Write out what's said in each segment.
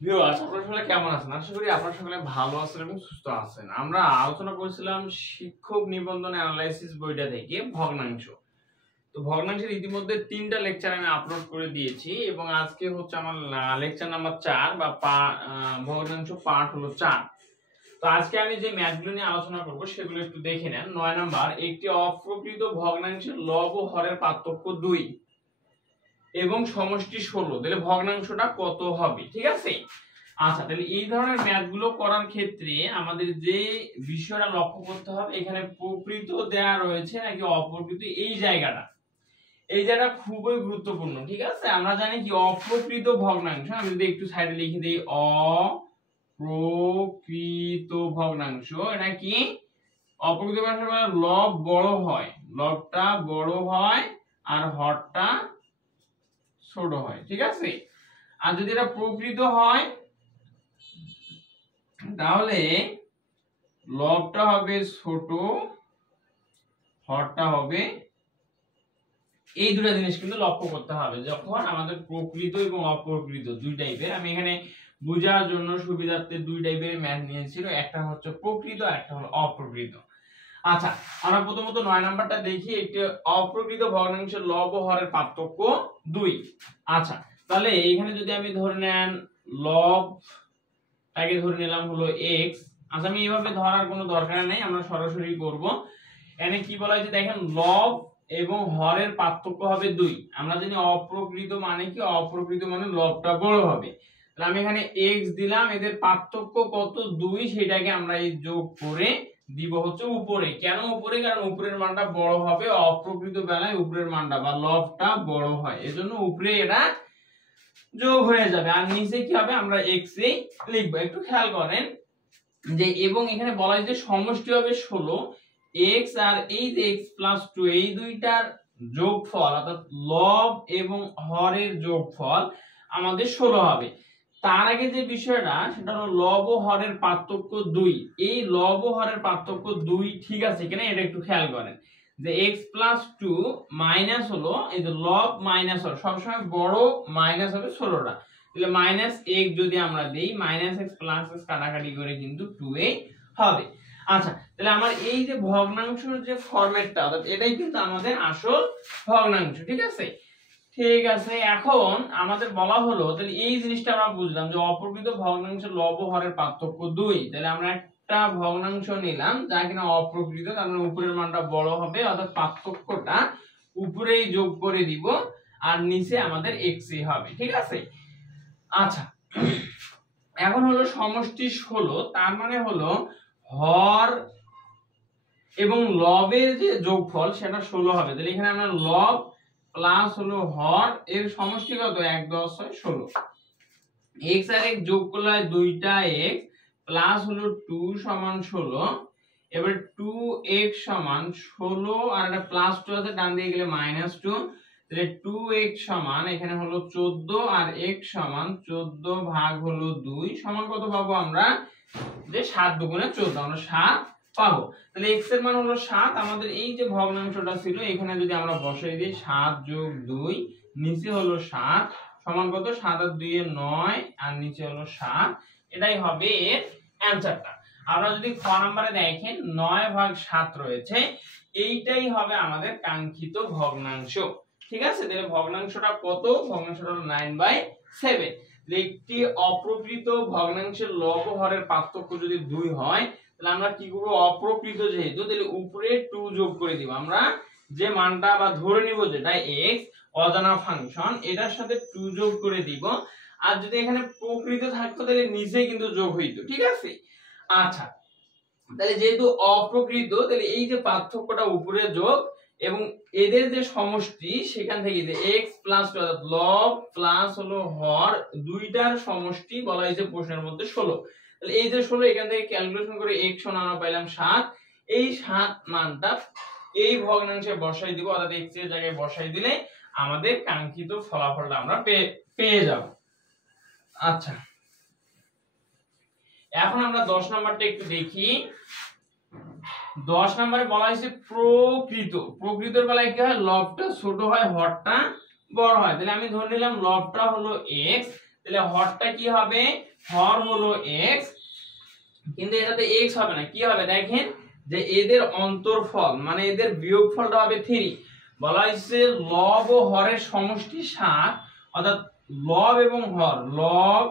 Viewers, আপনারা সকলে কেমন আছেন? আশা করি আপনারা সকলে ভালো আছেন এবং সুস্থ আছেন। আমরা আলোচনা করেছিলাম শিক্ষক নিবন্ধন অ্যানালাইসিস বইটা থেকে ভগ্নাংশ। তো ভগ্নাংশের ইতিমধ্যে 3টা লেকচার আমি আপলোড করে দিয়েছি এবং আজকে হচ্ছে আমার লেকচার নাম্বার 4 বা ভগ্নাংশ পার্ট হলো 4। তো আজকে আমি যে ম্যাথগুলো নিয়ে আলোচনা করব সেগুলো একটু দেখে নেন। 9 নাম্বার, একটি অপ্রকৃত ভগ্নাংশের লব ও হরের পার্থক্য 2 এবং সমষ্টি 16, তাহলে ভগ্নাংশটা কত হবে? ঠিক আছে। আচ্ছা, তাহলে এই ধরনের ম্যাথগুলো করার ক্ষেত্রে আমাদের যে বিষয়টা লক্ষ্য করতে হবে, এখানে প্রকৃত দেয়া রয়েছে নাকি অপ্রকৃত, এই জায়গাটা খুবই গুরুত্বপূর্ণ। ঠিক আছে, আমরা জানি কি অপ্রকৃত ভগ্নাংশ, আমি যদি একটু সাইডে লিখে দিই অপ্রকৃত ভগ্নাংশ, এটা কি অপ্রকৃত ভগ্নাংশ মানে লব বড় হয়, লবটা বড় হয় আর হরটা ছোট হয়। ঠিক আছে, আর যদি এটা প্রকৃত হয় তাহলে লবটা হবে ছোট, হরটা হবে, এই দুটো জিনিস কিন্তু লক্ষ্য করতে হবে যখন আমাদের প্রকৃত এবং অপ্রকৃত দুই টাইপের। আমি এখানে বোঝার জন্য সুবিধার্থে দুই টাইপের ম্যাথ নিয়েছিল, একটা হচ্ছে প্রকৃত, একটা হলো অপ্রকৃত। আচ্ছা, আমরা প্রথমত 9 নাম্বারটা দেখি। একটি অপ্রকৃত ভগ্নাংশের লব ও হরের পার্থক্য 2। আচ্ছা, তাহলে এখানে যদি আমি ধরে নেন লবটাকে ধরে নিলাম হলো x। আচ্ছা, আমি এইভাবে ধরার কোনো দরকার নেই, আমরা সরাসরি করব। এখানে কি বলা হয়েছে দেখেন, লব এবং হরের পার্থক্য হবে 2। আমরা জানি অপ্রকৃত মানে কি, অপ্রকৃত মানে লবটা বড় হবে। তাহলে আমি এখানে x দিলাম, এদের পার্থক্য কত 2, সেটাকে আমরা এই যোগ করে দিব হচ্ছে উপরে। কেন উপরে? কারণ উপরের মানটা বড় হবে, অপ্রকৃত বেলায় উপরের মানটা বা লবটা বড় হয়, এজন্য উপরে এটা যোগ হয়ে যাবে আর নিচে কি হবে, আমরা x এ লিখব। একটু খেয়াল করেন যে, এবং এখানে বলা হয়েছে সমষ্টি হবে 16, x আর এই যে x প্লাস 2, এই দুইটার যোগফল অর্থাৎ লব এবং হরের যোগফল আমাদের 16 হবে। তার আগে যে বিষয়টা, সেটা হলো লব ও হরের পার্থক্য 2। এই লব ও হরের পার্থক্য 2 ঠিক আছে কিনা এটা একটু খেয়াল করেন যে x প্লাস 2 মাইনাস হলো এই যে লব মাইনাস হর, সবসময় বড় মাইনাস হবে 16টা, তাহলে মাইনাস x যদি আমরা দেই, মাইনাস x প্লাস x কাটাকাটি করে কিন্তু 2a হবে। আচ্ছা, তাহলে আমার এই যে ভগ্নাংশের যে ফরম্যাটটা, অর্থাৎ এটাই কিন্তু আমাদের আসল ভগ্নাংশ। ঠিক আছে, ঠিক আছে। এখন আমাদের বলা হলো, তাহলে এই জিনিসটা আমরা বুঝলাম যে অপ্রকৃত ভগ্নাংশের লব ও হরের পার্থক্য 2। তাহলে আমরা একটা ভগ্নাংশ নিলাম যা কিনা অপ্রকৃত, তার মানে উপরের মানটা বড় হবে, অর্থাৎ পার্থক্যটা উপরেই যোগ করে দিব আর নিচে আমাদের x হবে। ঠিক আছে। আচ্ছা, এখন হলো সমষ্টি 16, তার মানে হলো হর এবং লবের যে যোগফল সেটা 16 হবে। তাহলে এখানে আমরা লব প্লাস হলো হর এর সমষ্টি কত, 1 10 হয় 16। x আর x যোগ করলে হয় 2টা x প্লাস হলো 2 সমান 16। এবার 2x সমান 16 আর একটা প্লাস 2 আছে, ডান দিকে গেলে -2, তাহলে 2x সমান এখানে হলো 14 আর x সমান 14 ভাগ হলো 2 সমান কত পাবো আমরা, যে 7 দুগুণে 14, আমরা 7 পাবো। তাহলে x এর মান হলো 7। আমাদের এই যে ভগ্নাংশটা ছিল এখানে যদি আমরা বসাই দিই 7 যোগ 2, নিচে হলো 7 সমান কত, 7 আর 2 এ 9 আর নিচে হলো 7, এটাই হবে এর অ্যানসারটা। আমরা যদি খ নম্বরে দেখেন 9 ভাগ 7 রয়েছে, এইটাই হবে আমাদের কাঙ্ক্ষিত ভগ্নাংশ। ঠিক আছে, তাহলে ভগ্নাংশটা কত, ভগ্নাংশটা হলো 9/7। একটি অপ্রকৃত ভগ্নাংশের লব ও হরের পার্থক্য যদি 2 হয়, তাহলে আমরা কি করব, অপ্রকৃত যেহেতু, তাহলে উপরে 2 যোগ করে দিব। আমরা যে মানটা বা ধরে নিব যেটা x অজানা ফাংশন, এটার সাথে 2 যোগ করে দিব। আর যদি এখানে প্রকৃত থাকতো তাহলে নিচে কিন্তু যোগ হইতো। ঠিক আছে। আচ্ছা, তাহলে যেহেতু অপ্রকৃত, তাহলে এই যে পার্থক্যটা উপরে যোগ এবং এদের যে সমষ্টি, সেখান থেকে যে x প্লাস 2 অর্থাৎ লব প্লাস হলো হর, দুইটার সমষ্টি বলা হয়েছে প্রশ্নের মধ্যে 16। তাহলে এই যে 16, এখান থেকে ক্যালকুলেশন করে x সমান আমরা পাইলাম 7। এই 7 মানটা এই ভগ্নাংশে বসাই দিব, অর্থাৎ x এর জায়গায় বসাই দিলে আমাদের কাঙ্ক্ষিত ফলাফলটা আমরা পেয়ে যাব। আচ্ছা, এখন আমরা 10 নাম্বারটা একটু দেখি। 10 নম্বরে বলা হয়েছে প্রকৃত। প্রকৃতর বেলায় কি হয়, লবটা ছোট হয়, হরটা বড় হয়। তাহলে আমি ধরে নিলাম লবটা হলো x, তাহলে হরটা কি হবে, হর হলো x, কিন্তু এটাতে x হবে না, কি হবে দেখেন যে এদের অন্তরফল মানে এদের বিয়োগফলটা হবে 3। বলা হয়েছে লব ও হরের সমষ্টি 7, অর্থাৎ লব এবং হর, লব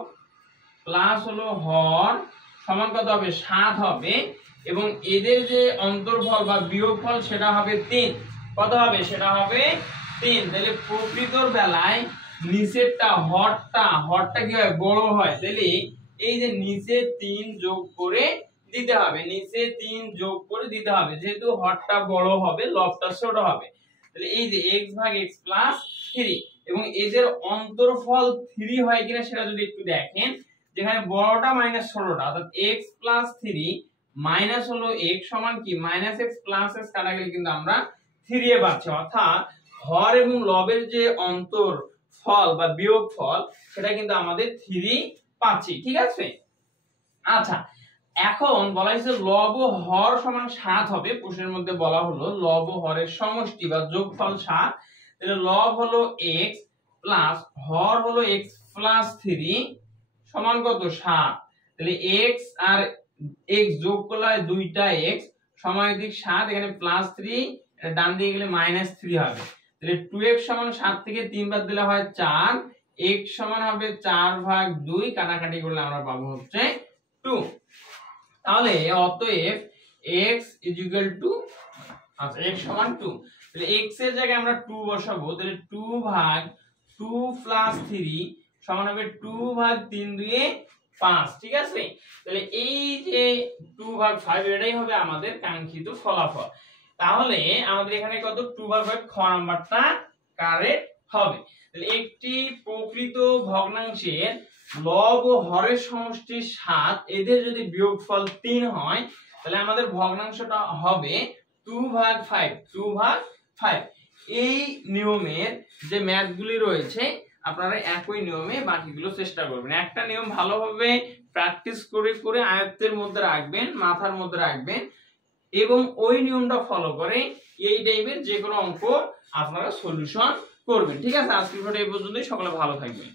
প্লাস হলো হর সমান কত হবে, 7 হবে, এবং এদের যে অন্তরফল বা বিয়োগফল সেটা হবে 3। কত হবে, সেটা হবে 3। তাহলে প্রকৃতর বেলায় নিচেরটা হরটা কি হয়, বড় হয়, তাহলে এই যে নিচে 3 যোগ করে দিতে হবে, নিচে 3 যোগ করে দিতে হবে, যেহেতু হরটা বড় হবে লবটা ছোট হবে। তাহলে এই যে x ভাগ x প্লাস 3, এবং এদের অন্তরফল 3 হয় কিনা সেটা যদি একটু দেখেন, যেখানে বড়টা মাইনাস ছোটটা, অর্থাৎ x প্লাস 3 মাইনাস হলো x সমান কি মাইনাস x প্লাস x কাটা গেলে কিন্তু আমরা 3 এ পাচ্ছি, অর্থাৎ হর এবং লবের যে অন্তর ফল বা বিয়োগ ফল সেটা কিন্তু আমাদের 3 পাচ্ছি, ঠিক আছে। আচ্ছা, এখন বলা হয়েছে লব ও হর সমান 7 হবে, প্রশ্নের মধ্যে বলা হলো লব ও হরের সমষ্টি বা যোগফল 7, তাহলে লব হলো x প্লাস হর হলো x প্লাস 3 সমান কত, 7। তাহলে x আর x যোগ করলে হয় 2টা x সমান এদিক 7, এখানে প্লাস 3, এটা ডান দিকে গেলে মাইনাস 3 হবে। তাহলে 2x সমান 7 থেকে 3 বাদ দিলে হয় 4, x সমান হবে 4 ভাগ 2, কাটাকাটি করলে আমরা পাবো হচ্ছে 2। তাহলে অতএব x আচ্ছা x সমান 2, তাহলে x এর জায়গায় আমরা 2 বসাবো, তাহলে 2 ভাগ 2 প্লাস 3 সমান হবে 2 ভাগ 3 দুইয়ে 5, ঠিক আছে। তাহলে এই যে 2 ভাগ 5 এটাই হবে আমাদের কাঙ্ক্ষিত ফলাফল। তাহলে আমাদের এখানে কত, 2 ভাগ 5, খ নাম্বারটা কারেক্ট হবে। তাহলে একটি প্রকৃত ভগ্নাংশের লব ও হরের সমষ্টি 7, এদের যদি বিয়োগফল 3 হয় তাহলে আমাদের ভগ্নাংশটা হবে 2 ভাগ 5, 2 ভাগ 5। এই নিয়মের যে ম্যাথগুলি রয়েছে আপনারা একই নিয়মে বাকিগুলো চেষ্টা করবেন। একটা নিয়ম ভালোভাবে প্র্যাকটিস করে করে আয়ত্তের মধ্যে রাখবেন, মাথার মধ্যে রাখবেন, এবং ওই নিয়মটা ফলো করে এই টাইপের যে কোনো অঙ্ক আপনারা সলিউশন করবেন, ঠিক আছে। আজকের ভিডিও এই পর্যন্তই, সকলে ভালো থাকবেন।